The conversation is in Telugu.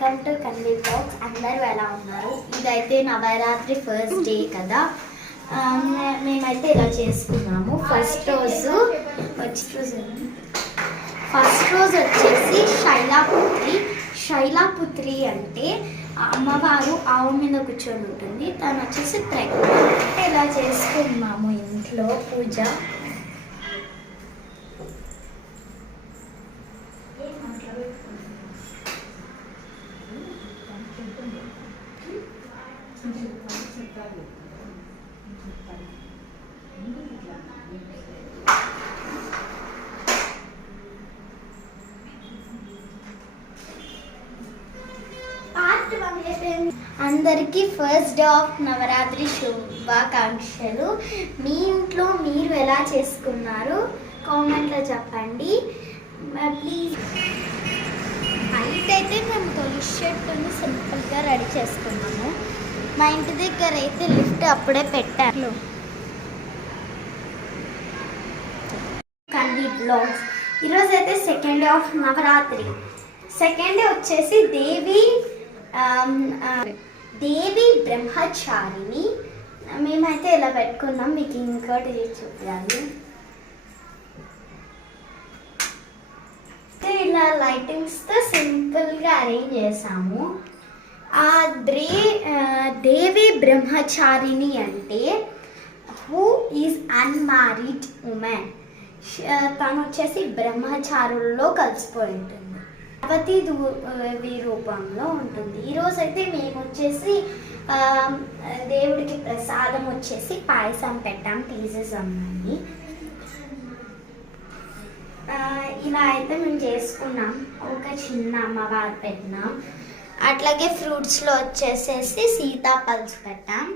వెల్కమ్ టు కన్వీ బాక్స్ అందరూ ఎలా ఉన్నారు? ఇదైతే నవరాత్రి ఫస్ట్ డే కదా. మేమైతే ఇలా చేసుకున్నాము. ఫస్ట్ రోజు వచ్చి రోజు ఫస్ట్ రోజు వచ్చేసి శైలాపుత్రి. శైలాపుత్రి అంటే అమ్మవారు ఆవు మీద కూర్చొని ఉంటుంది. తను వచ్చేసి ప్రెగ్నెంట్ ఇలా చేసుకున్నాము ఇంట్లో పూజ. అందరికీ ఫస్ట్ డే ఆఫ్ నవరాత్రి శుభాకాంక్షలు. మీ ఇంట్లో మీరు ఎలా చేసుకున్నారు? కామెంట్లో చెప్పండి. ప్లీజ్ నైట్ అయితే మేము తొలి షర్ట్ని సింపుల్గా రెడీ చేసుకున్నాము. మా ఇంటి దగ్గర అయితే లిఫ్ట్ అప్పుడే పెట్టారు. కండి బ్లాగ్స్ ఈరోజు అయితే second day of Navratri. Second day వచ్చేసి దేవి దేవి బ్రహ్మచారిని మేమైతే ఇలా పెట్టుకున్నాం మీకు ఇంకోటి చూపించాలి ఇలా లైటింగ్స్తో సింపుల్గా అరేంజ్ చేసాము. ఆ ద్రే దేవి బ్రహ్మచారిణి అంటే హూ ఈజ్ అన్మ్యారీడ్ ఉమెన్ తను వచ్చేసి బ్రహ్మచారుల్లో కలిసిపోయి ఉంటుంది. పతి దేవి రూపంలో ఉంటుంది. ఈరోజు అయితే మేము వచ్చేసి దేవుడికి ప్రసాదం వచ్చేసి పాయసం పెట్టాం పీజెస్ అమ్మాయి ఇలా అయితే మేము చేసుకున్నాం. ఒక చిన్న అమ్మవారు పెట్టినాం. అట్లాగే ఫ్రూట్స్లో వచ్చేసేసి సీతాఫల్స్ పెట్టాం.